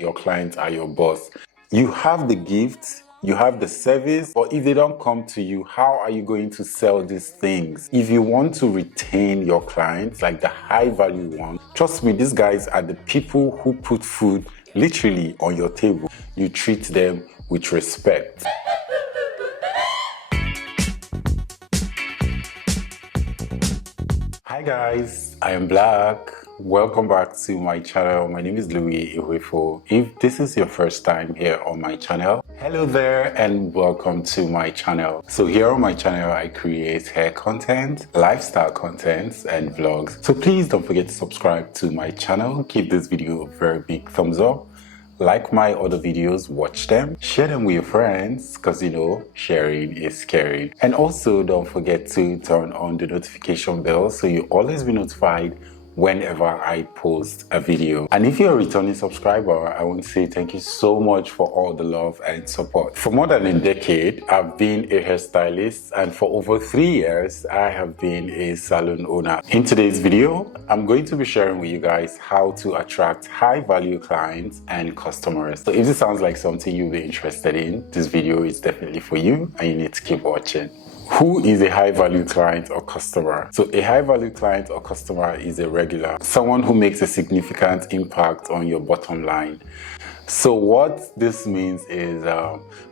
Your clients are your boss. You have the gift, you have the service, but if they don't come to you, how are you going to sell these things? If you want to retain your clients, like the high value ones, trust me, these guys are the people who put food literally on your table. You treat them with respect. Hi guys, I am Black. Welcome back to my channel. My name is Louis Iwefo. If this is your first time here on my channel, hello there and welcome to my channel. So here on my channel, I create hair content, lifestyle content and vlogs. So please don't forget to subscribe to my channel. Give this video a very big thumbs up. Like my other videos, watch them, share them with your friends, because you know, sharing is caring. And also don't forget to turn on the notification bell so you always be notified whenever I post a video. And if you're a returning subscriber, I want to say thank you so much for all the love and support. For more than a decade, I've been a hairstylist, and for over 3 years, I have been a salon owner. In today's video, I'm going to be sharing with you guys how to attract high value clients and customers. So if this sounds like something you'll be interested in, this video is definitely for you and you need to keep watching. Who is a high value client or customer? So a high value client or customer is a regular, someone who makes a significant impact on your bottom line. So what this means is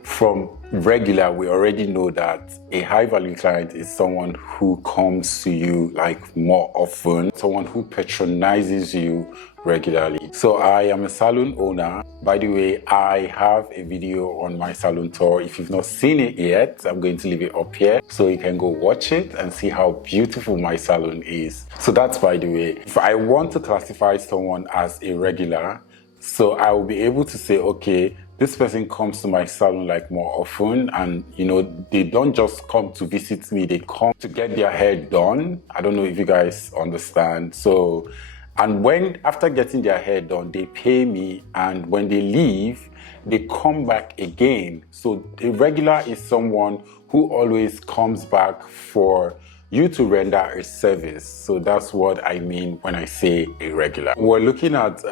from regular, we already know that a high value client is someone who comes to you like more often, someone who patronizes you regularly. So I am a salon owner. By the way, I have a video on my salon tour. If you've not seen it yet, I'm going to leave it up here so you can go watch it and see how beautiful my salon is. So that's by the way. If I want to classify someone as a regular, so I will be able to say, okay, this person comes to my salon like more often, and you know, they don't just come to visit me, they come to get their hair done. I don't know if you guys understand. So, and when after getting their hair done, they pay me, and when they leave, they come back again. So a regular is someone who always comes back for you to render a service. So that's what I mean when I say a regular. We're looking at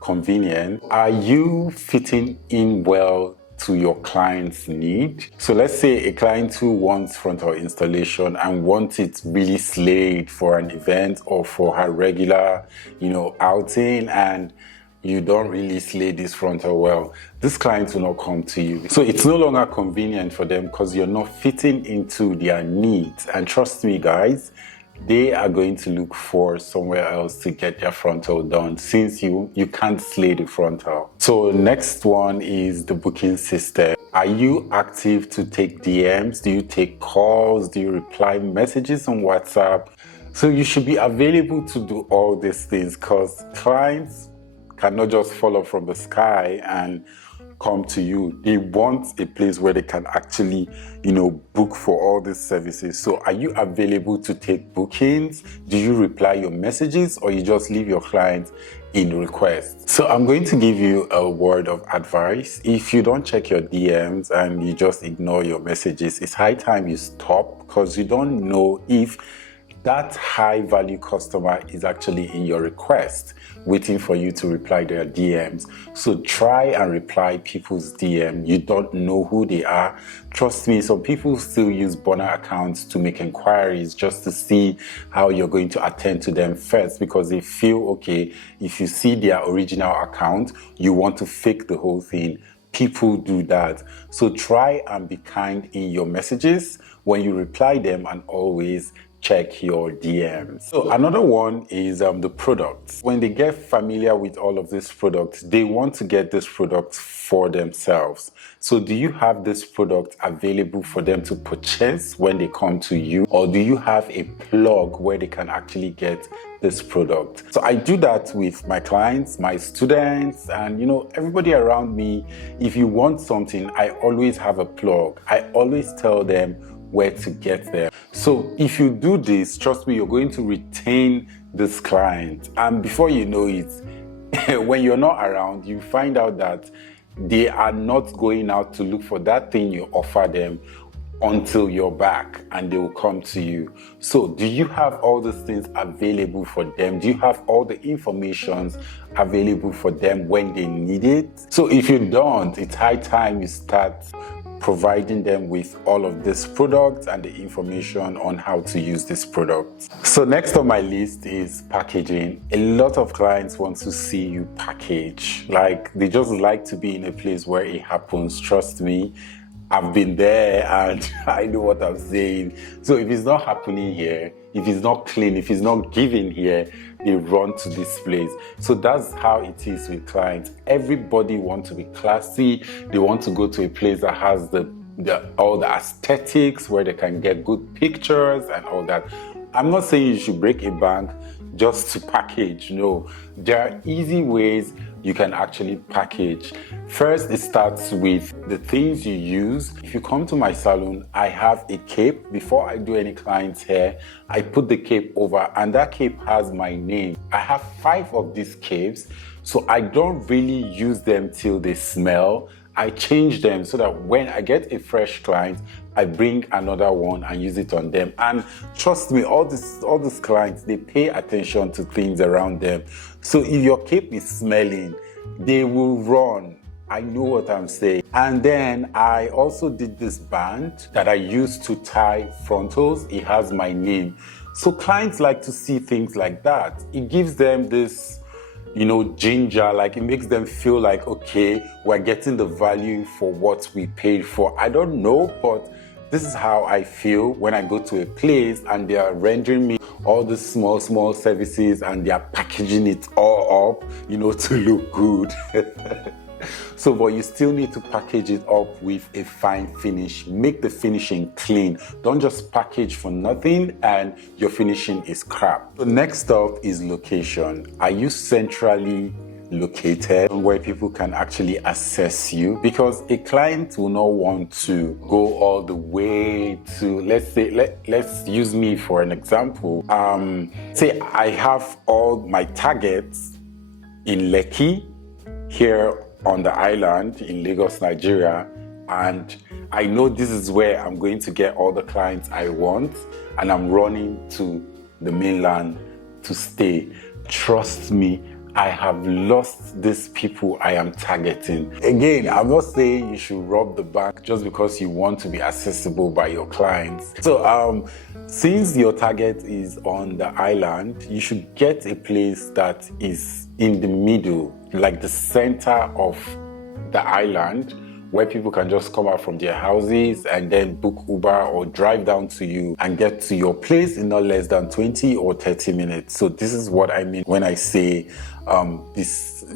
convenience. Are you fitting in well to your client's need? So let's say a client who wants frontal installation and wants it really slayed for an event or for her regular, you know, outing, and you don't really slay this frontal well, this client will not come to you. So it's no longer convenient for them because you're not fitting into their needs. And trust me guys, they are going to look for somewhere else to get their frontal done since you can't slay the frontal. So next one is the booking system. Are you active to take DMs? Do you take calls? Do you reply messages on WhatsApp? So you should be available to do all these things, because clients cannot just fall off from the sky and come to you. They want a place where they can actually, you know, book for all these services. So are you available to take bookings? Do you reply your messages, or you just leave your clients in requests? So I'm going to give you a word of advice. If you don't check your DMs and you just ignore your messages, it's high time you stop, because you don't know if that high value customer is actually in your request, waiting for you to reply their DMs. So try and reply people's DM. You don't know who they are. Trust me, some people still use burner accounts to make inquiries just to see how you're going to attend to them first, because they feel, okay, if you see their original account, you want to fake the whole thing. People do that. So try and be kind in your messages when you reply them, and always check your DMs. So another one is the products. When they get familiar with all of these products, they want to get this product for themselves. So do you have this product available for them to purchase when they come to you? Or do you have a plug where they can actually get this product? So I do that with my clients, my students, and you know, everybody around me. If you want something, I always have a plug. I always tell them where to get there. So if you do this, trust me, you're going to retain this client. And before you know it, when you're not around, you find out that they are not going out to look for that thing you offer them. until you're back and they will come to you. So do you have all these things available for them? Do you have all the information available for them when they need it? So if you don't, it's high time you start providing them with all of this product and the information on how to use this product. So next on my list is packaging. A lot of clients want to see you package. Like, they just like to be in a place where it happens. Trust me, I've been there and I know what I'm saying. So if it's not happening here, if it's not clean, if it's not given here, they run to this place. So that's how it is with clients. Everybody wants to be classy. They want to go to a place that has all the aesthetics, where they can get good pictures and all that. I'm not saying you should break a bank just to package. No, there are easy ways you can actually package. First, it starts with the things you use. If you come to my salon, I have a cape. Before I do any client's hair, I put the cape over, and that cape has my name. I have 5 of these capes, so I don't really use them till they smell. I change them so that when I get a fresh client, I bring another one and use it on them. And trust me, all these clients, they pay attention to things around them. So if your cape is smelling, they will run. I know what I'm saying. And then I also did this band that I use to tie frontals. It has my name. So clients like to see things like that. It gives them this, ginger, like it makes them feel like, okay, we're getting the value for what we paid for. I don't know, but this is how I feel when I go to a place and they are rendering me all the small services and they are packaging it all up, to look good. So, but you still need to package it up with a fine finish. Make the finishing clean. Don't just package for nothing and your finishing is crap. The next up is location. Are you centrally located where people can actually access you? Because a client will not want to go all the way to, let's use me for an example. Say I have all my targets in Lekki, here on the island in Lagos, Nigeria, and I know this is where I'm going to get all the clients I want, and I'm running to the mainland to stay. Trust me, I have lost these people I am targeting. Again, I'm not saying you should rob the bank just because you want to be accessible by your clients. So since your target is on the island, you should get a place that is in the middle, like the center of the island, where people can just come out from their houses and then book Uber or drive down to you and get to your place in not less than 20 or 30 minutes. So this is what I mean when I say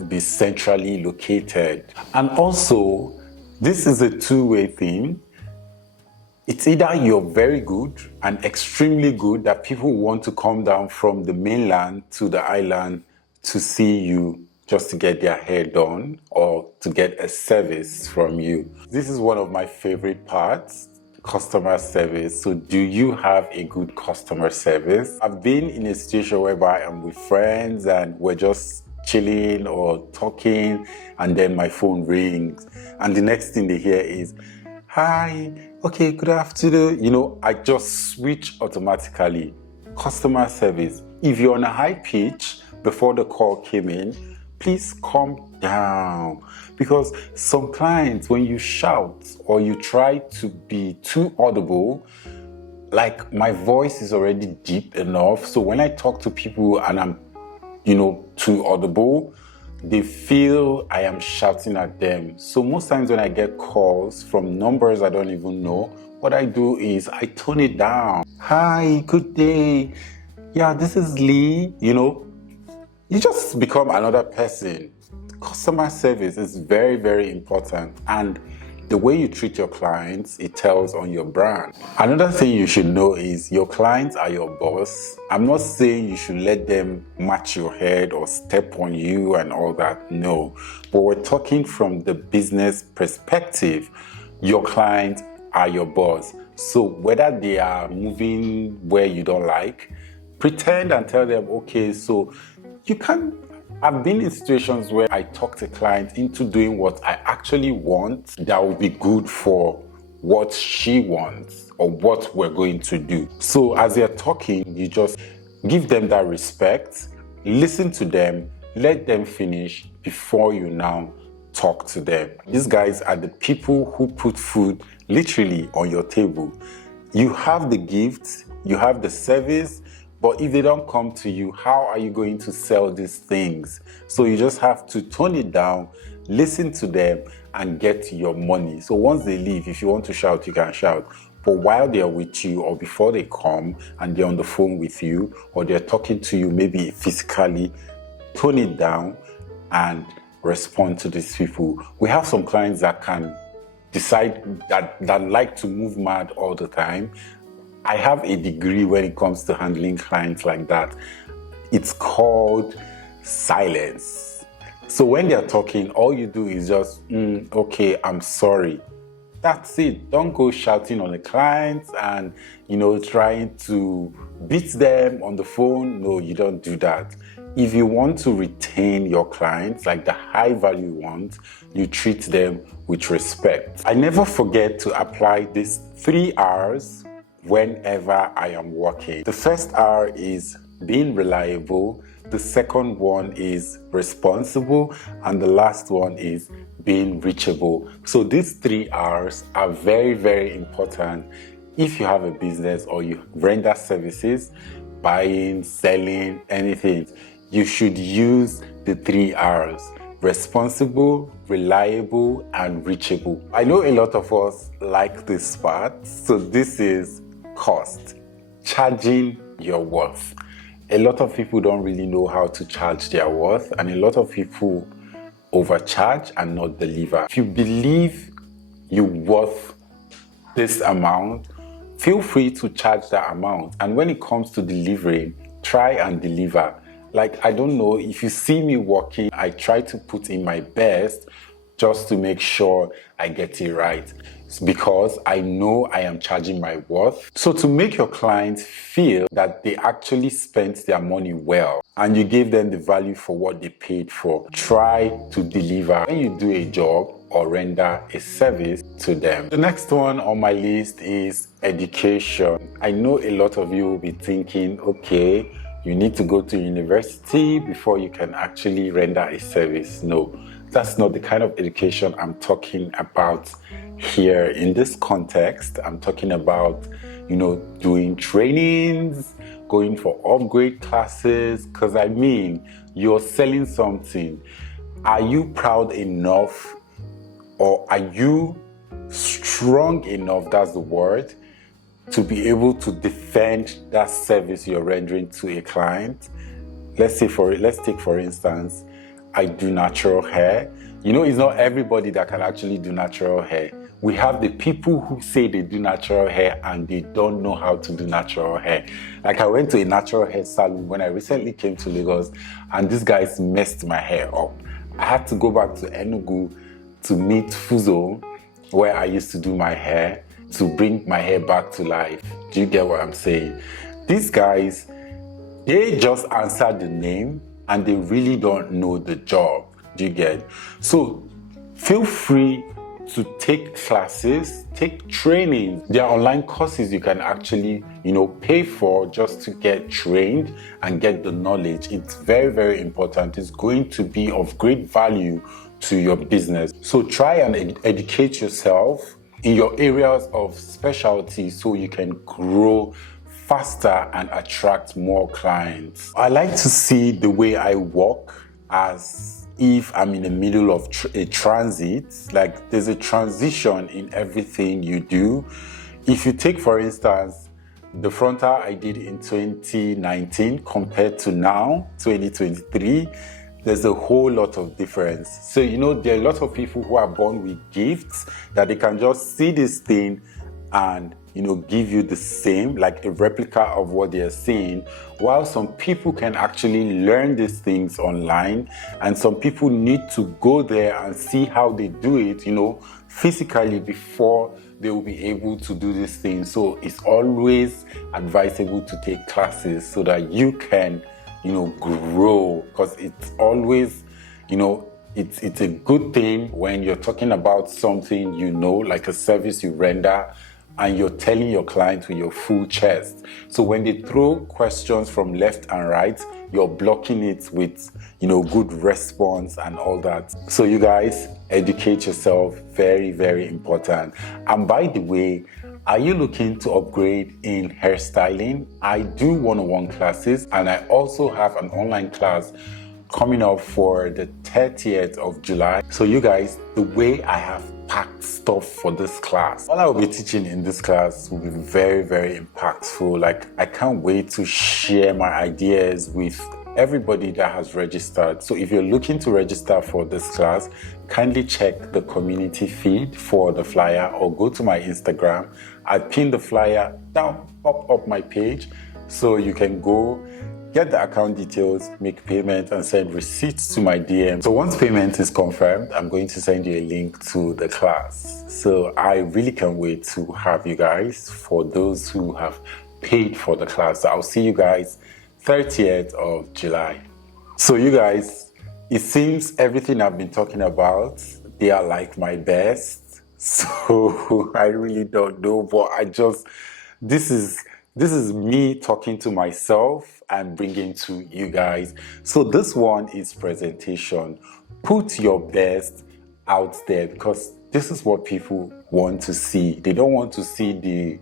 be centrally located. And also, this is a two-way thing. It's either you're very good and extremely good that people want to come down from the mainland to the island to see you just to get their hair done or to get a service from you. This is one of my favorite parts, customer service. So do you have a good customer service? I've been in a situation whereby I'm with friends and we're just chilling or talking, and then my phone rings and the next thing they hear is, "Hi, okay, good afternoon." I just switch automatically. Customer service. If you're on a high pitch before the call came in, please calm down. Because some clients, when you shout or you try to be too audible, like my voice is already deep enough. So when I talk to people and I'm, too audible, they feel I am shouting at them. So most times when I get calls from numbers I don't even know, what I do is I tone it down. "Hi, good day. Yeah, this is Lee." You just become another person. Customer service is very, very important. And the way you treat your clients, it tells on your brand. Another thing you should know is your clients are your boss. I'm not saying you should let them match your head or step on you and all that. No. But we're talking from the business perspective. Your clients are your boss. So whether they are moving where you don't like, pretend and tell them, okay, so you can. I've been in situations where I talk the client into doing what I actually want that will be good for what she wants or what we're going to do. So as they're talking, you just give them that respect, listen to them, let them finish before you now talk to them. These guys are the people who put food literally on your table. You have the gifts, you have the service, but if they don't come to you, how are you going to sell these things? So you just have to tone it down, listen to them, and get your money. So once they leave, if you want to shout, you can shout. But while they're with you, or before they come and they're on the phone with you, or they're talking to you maybe physically, tone it down and respond to these people. We have some clients that can decide that like to move mad all the time. I have a degree when it comes to handling clients like that. It's called silence. So when they're talking, all you do is just, okay, I'm sorry. That's it. Don't go shouting on the clients and, trying to beat them on the phone. No, you don't do that. If you want to retain your clients, like the high value ones, you treat them with respect. I never forget to apply these 3 R's whenever I am working. The first R is being reliable. The second one is responsible. And the last one is being reachable. So these 3 R's are very, very important if you have a business or you render services, buying, selling, anything. You should use the 3 R's: responsible, reliable, and reachable. I know a lot of us like this part. So this is cost, charging your worth. A lot of people don't really know how to charge their worth, and a lot of people overcharge and not deliver. If you believe you're worth this amount, feel free to charge that amount. And when it comes to delivering, try and deliver. Like, I don't know, if you see me working, I try to put in my best just to make sure I get it right, because I know I am charging my worth. So to make your clients feel that they actually spent their money well and you gave them the value for what they paid for, try to deliver when you do a job or render a service to them. The next one on my list is education. I know a lot of you will be thinking, okay, you need to go to university before you can actually render a service. No, that's not the kind of education I'm talking about here in this context. I'm talking about, doing trainings, going for upgrade classes, because you're selling something. Are you proud enough, or are you strong enough, that's the word, to be able to defend that service you're rendering to a client? Let's take for instance, I do natural hair. It's not everybody that can actually do natural hair. We have the people who say they do natural hair and they don't know how to do natural hair. Like, I went to a natural hair salon when I recently came to Lagos, and these guys messed my hair up. I had to go back to Enugu to meet Fuzo, where I used to do my hair, to bring my hair back to life. Do you get what I'm saying? These guys, they just answer the name and they really don't know the job. Do you get? So feel free to take classes, take training. There are online courses you can actually, pay for just to get trained and get the knowledge. It's very, very important. It's going to be of great value to your business. So try and educate yourself in your areas of specialty so you can grow faster and attract more clients. I like to see the way I work as if I'm in the middle of a transit. Like, there's a transition in everything you do. If you take, for instance, the frontal I did in 2019 compared to now, 2023, there's a whole lot of difference. So, there are a lot of people who are born with gifts that they can just see this thing and, give you the same, like a replica of what they're seeing, while some people can actually learn these things online, and some people need to go there and see how they do it, physically before they will be able to do these things. So it's always advisable to take classes so that you can, grow, because it's always, it's a good thing when you're talking about something you know, like a service you render, and you're telling your client with your full chest. So when they throw questions from left and right, you're blocking it with, good response and all that. So you guys, educate yourself. Very, very important. And by the way, are you looking to upgrade in hairstyling? I do one-on-one classes, and I also have an online class coming up for the 30th of July. So you guys, the way I have packed stuff for this class, all I will be teaching in this class will be very, very impactful. Like, I can't wait to share my ideas with everybody that has registered. So if you're looking to register for this class, kindly check the community feed for the flyer, or go to my Instagram. I pinned the flyer down, pop up my page, so you can go get the account details, make payment, and send receipts to my DM. So once payment is confirmed, I'm going to send you a link to the class. So I really can't wait to have you guys, for those who have paid for the class. So I'll see you guys 30th of July. So you guys, it seems everything I've been talking about, they are like my best. So I really don't know, but this is me talking to myself and bringing to you guys. So this one is presentation. Put your best out there, because this is what people want to see. They don't want to see the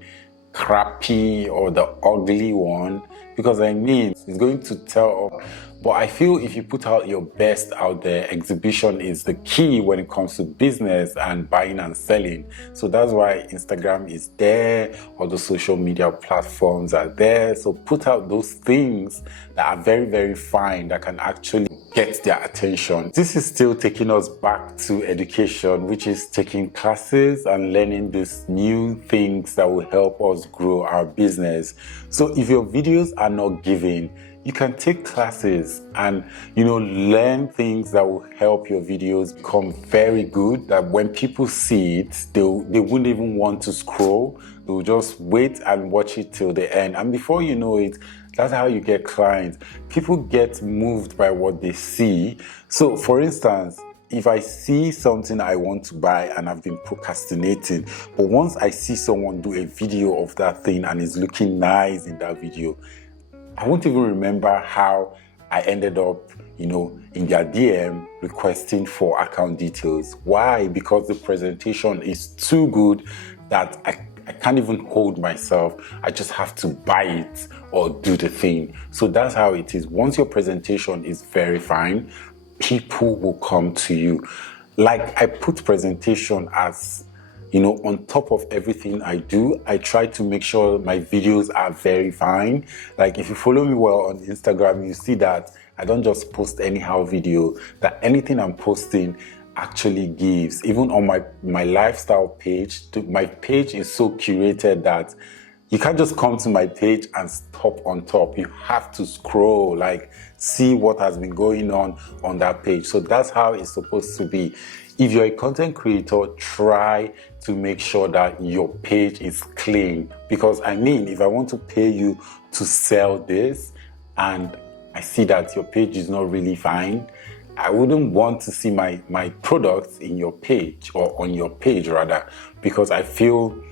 crappy or the ugly one, because it's going to tell. But I feel if you put out your best out there, exhibition is the key when it comes to business and buying and selling. So that's why Instagram is there, all the social media platforms are there. So put out those things that are very, very fine, that can actually get their attention. This is still taking us back to education, which is taking classes and learning these new things that will help us grow our business. So if your videos are not giving, you can take classes and, learn things that will help your videos become very good, that when people see it, they wouldn't even want to scroll. They'll just wait and watch it till the end. And before you know it, that's how you get clients. People get moved by what they see. So for instance, if I see something I want to buy and I've been procrastinating, but once I see someone do a video of that thing and it's looking nice in that video, I won't even remember how I ended up, in their DM requesting for account details. Why? Because the presentation is too good that I can't even hold myself. I just have to buy it or do the thing. So that's how it is. Once your presentation is very fine, people will come to you. Like, I put presentation as, on top of everything I do. I try to make sure my videos are very fine. Like, if you follow me well on Instagram, you see that I don't just post anyhow video, that anything I'm posting actually gives. Even on my lifestyle page, my page is so curated that you can't just come to my page and stop on top. You have to scroll, like, see what has been going on that page. So that's how it's supposed to be. If you're a content creator, try to make sure that your page is clean. Because if I want to pay you to sell this and I see that your page is not really fine, I wouldn't want to see my products in your page, or on your page rather, because I feel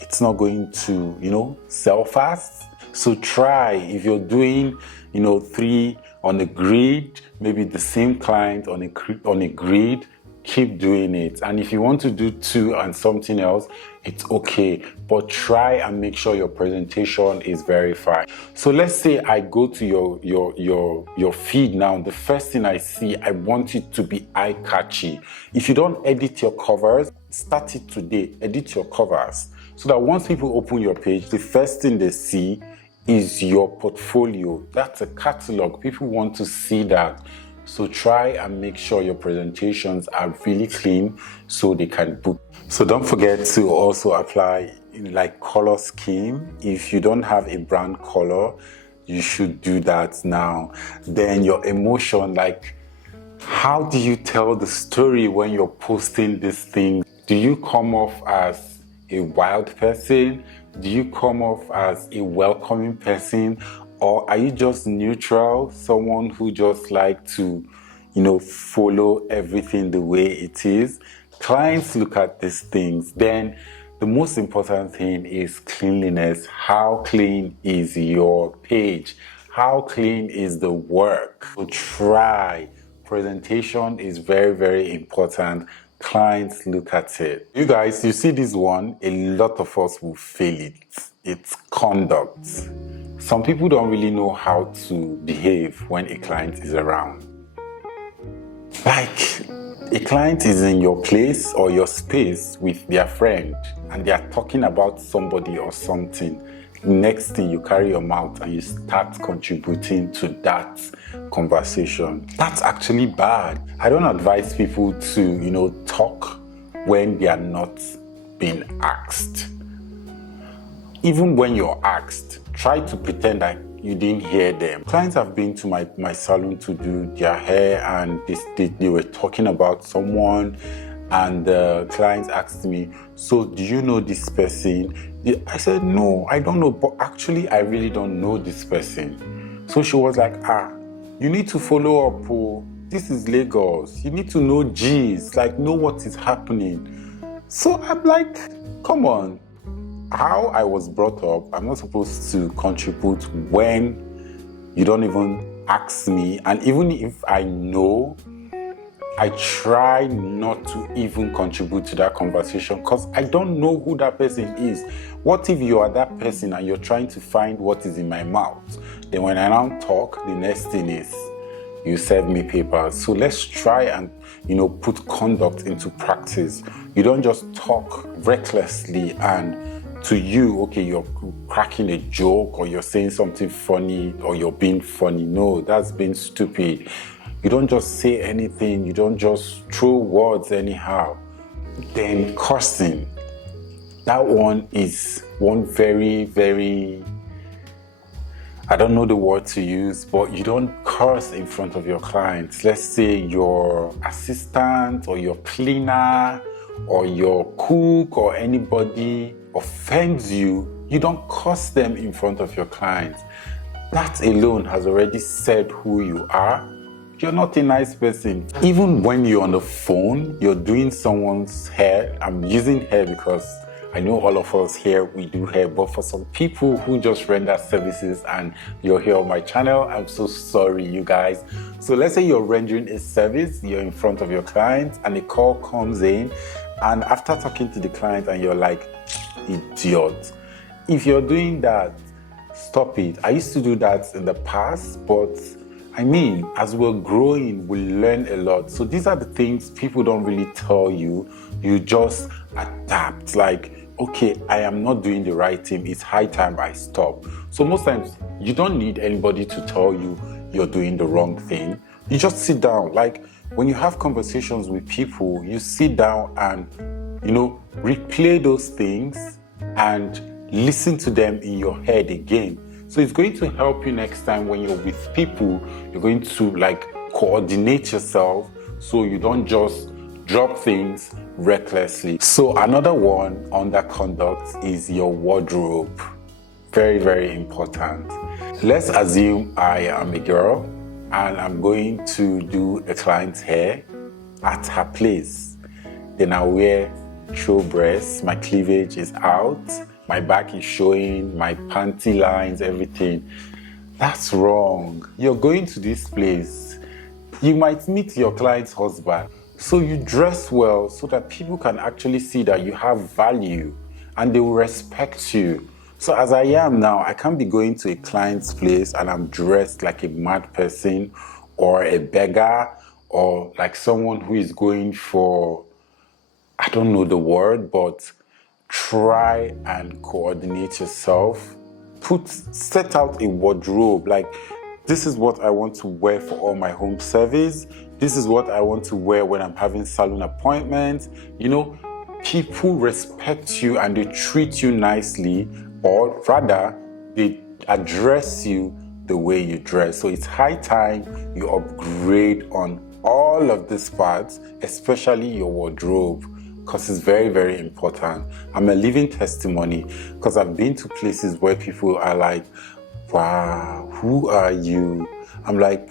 it's not going to, sell fast. So try, if you're doing, 3 on a grid, maybe the same client on a grid, keep doing it. And if you want to do 2 and something else, it's okay, but try and make sure your presentation is verified. So let's say I go to your feed now. The first thing I see, I want it to be eye-catchy. If you don't edit your covers, start it today. Edit your covers, so that once people open your page, the first thing they see is your portfolio. That's a catalog. People want to see that. So try and make sure your presentations are really clean so they can book. So don't forget to also apply like color scheme. If you don't have a brand color, you should do that now. Then your emotion, like, how do you tell the story when you're posting this thing? Do you come off as a wild person? Do you come off as a welcoming person? Or are you just neutral, someone who just like to, follow everything the way it is. Clients look at these things. Then the most important thing is cleanliness. How clean is your page? How clean is the work? So try. Presentation is very, very important. Clients look at it. You guys, you see this one, a lot of us will fail it. It's conduct. Some people don't really know how to behave when a client is around. Like, a client is in your place or your space with their friend and they are talking about somebody or something. Next thing, you carry your mouth and you start contributing to that conversation. That's actually bad. I don't advise people to, talk when they are not being asked. Even when you're asked, try to pretend that you didn't hear them. Clients have been to my salon to do their hair and they were talking about someone and the client asked me, so do you know this person? I said, no, I don't know, but actually I really don't know this person. So she was like, you need to follow up. Oh, this is Lagos. You need to know G's, like know what is happening. So I'm like, come on. How I was brought up, I'm not supposed to contribute when you don't even ask me. And even if I know, I try not to even contribute to that conversation because I don't know who that person is. What if you are that person and you're trying to find what is in my mouth? Then when I now talk, the next thing is you serve me papers. So let's try and, put conduct into practice. You don't just talk recklessly and to you, okay, you're cracking a joke or you're saying something funny or you're being funny. No, that's being stupid. You don't just say anything. You don't just throw words anyhow. Then cursing. That one is one very, very, I don't know the word to use, but you don't curse in front of your clients. Let's say your assistant or your cleaner or your cook or anybody offends you, you don't curse them in front of your clients. That alone has already said who you are. You're not a nice person. Even when you're on the phone, you're doing someone's hair. I'm using hair because I know all of us here, we do hair, but for some people who just render services and you're here on my channel, I'm so sorry, you guys. So let's say you're rendering a service, you're in front of your client and a call comes in, and after talking to the client and you're like, idiot. If you're doing that, stop it. I used to do that in the past, but as we're growing, we learn a lot. So these are the things people don't really tell you. You just adapt. Like, okay, I am not doing the right thing. It's high time I stop. So most times, you don't need anybody to tell you you're doing the wrong thing. You just sit down. Like, when you have conversations with people, you sit down and, replay those things and listen to them in your head again. So it's going to help you next time when you're with people. You're going to coordinate yourself so you don't just drop things recklessly. So another one under conduct is your wardrobe. Very, very important. Let's assume I am a girl and I'm going to do a client's hair at her place. Then I wear show breasts, my cleavage is out, my back is showing, my panty lines, everything. That's wrong. You're going to this place. You might meet your client's husband. So you dress well so that people can actually see that you have value and they will respect you. So as I am now, I can't be going to a client's place and I'm dressed like a mad person or a beggar or like someone who is going for, I don't know the word, but try and coordinate yourself. Set out a wardrobe. Like, this is what I want to wear for all my home service. This is what I want to wear when I'm having salon appointments. People respect you and they treat you nicely, or rather, they address you the way you dress. So it's high time you upgrade on all of these parts, especially your wardrobe, because it's very, very important. I'm a living testimony because I've been to places where people are like, wow, who are you? I'm like,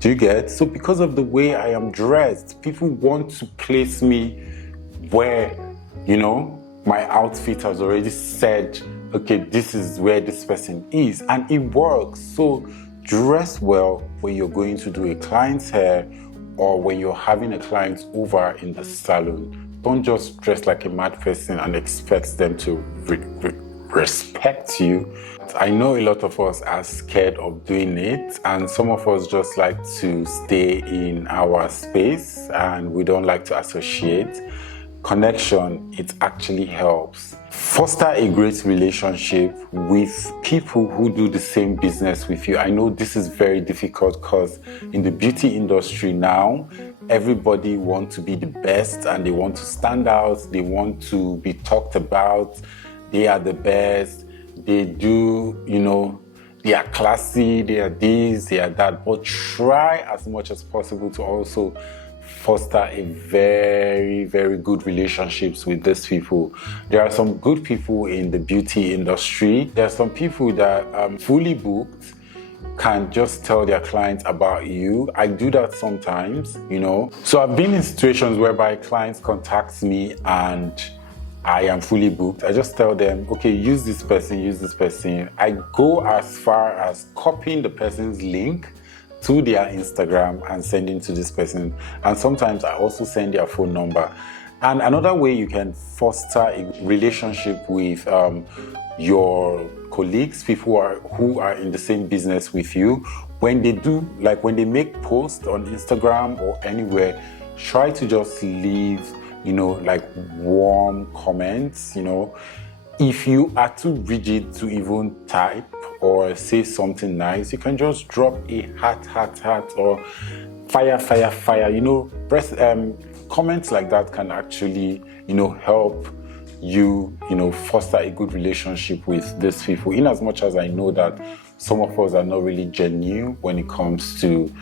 Do you get? So because of the way I am dressed, people want to place me where, my outfit has already said, okay, this is where this person is, and it works. So dress well when you're going to do a client's hair or when you're having a client over in the salon. Don't just dress like a mad person and expect them to respect you. I know a lot of us are scared of doing it, and some of us just like to stay in our space and we don't like to associate. Connection, it actually helps. Foster a great relationship with people who do the same business with you. I know this is very difficult because in the beauty industry now, everybody wants to be the best and they want to stand out, they want to be talked about, they are the best, they do, they are classy, they are this, they are that, but try as much as possible to also foster a very, very good relationships with these people. There are some good people in the beauty industry. There are some people that fully booked can just tell their clients about you. I do that sometimes, So I've been in situations whereby clients contact me and I am fully booked. I just tell them, okay, use this person. I go as far as copying the person's link to their Instagram and sending to this person. And sometimes I also send their phone number. And another way you can foster a relationship with your colleagues, people who are in the same business with you, when they make posts on Instagram or anywhere, try to just leave, warm comments, If you are too rigid to even type or say something nice, you can just drop a heart, or fire. Comments like that can actually, help you, foster a good relationship with these people. In as much as I know that some of us are not really genuine when it comes to,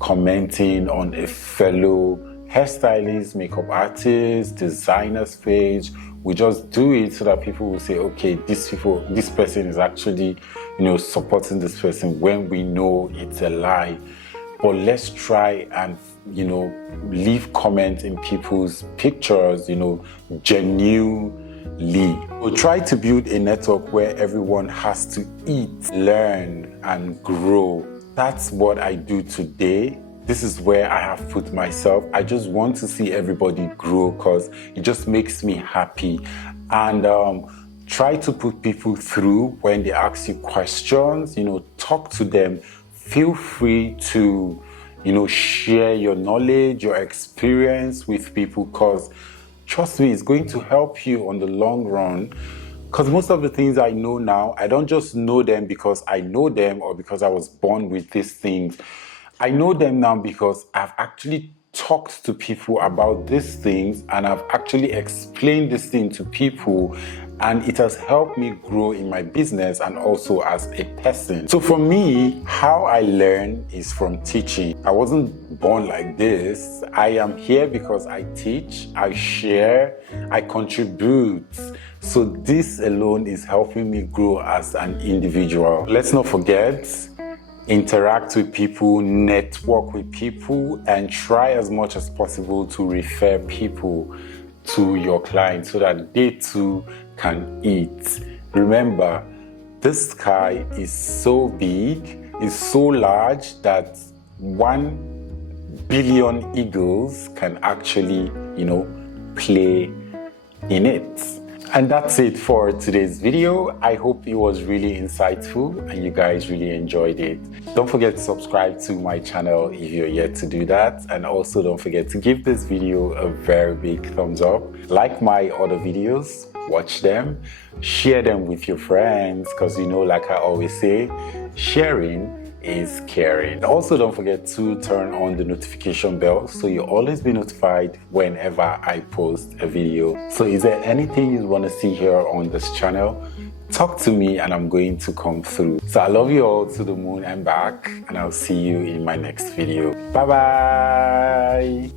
commenting on a fellow hairstylist, makeup artist, designer's page. We just do it so that people will say, okay, this person is actually, supporting this person, when we know it's a lie. But let's try and, leave comments in people's pictures, genuinely. We'll try to build a network where everyone has to eat, learn, and grow. That's what I do today. This is where I have put myself. I just want to see everybody grow because it just makes me happy. And try to put people through when they ask you questions, talk to them. Feel free to, share your knowledge, your experience with people, because trust me, it's going to help you on the long run. Because most of the things I know now, I don't just know them because I know them or because I was born with these things. I know them now because I've actually talked to people about these things and I've actually explained this thing to people, and it has helped me grow in my business and also as a person. So for me, how I learn is from teaching. I wasn't born like this. I am here because I teach, I share, I contribute. So this alone is helping me grow as an individual. Let's not forget, interact with people, network with people, and try as much as possible to refer people to your clients so that they too can eat. Remember, this sky is so big, is so large that 1 billion eagles can actually, play in it. And that's it for today's video. I hope it was really insightful and you guys really enjoyed it. Don't forget to subscribe to my channel if you're yet to do that. And also don't forget to give this video a very big thumbs up. Like my other videos, watch them, share them with your friends, because like I always say, sharing is caring. Also, don't forget to turn on the notification bell so you always be notified whenever I post a video. So is there anything you want to see here on this channel? Talk to me and I'm going to come through. So I love you all to the moon and back, and I'll see you in my next video. Bye bye.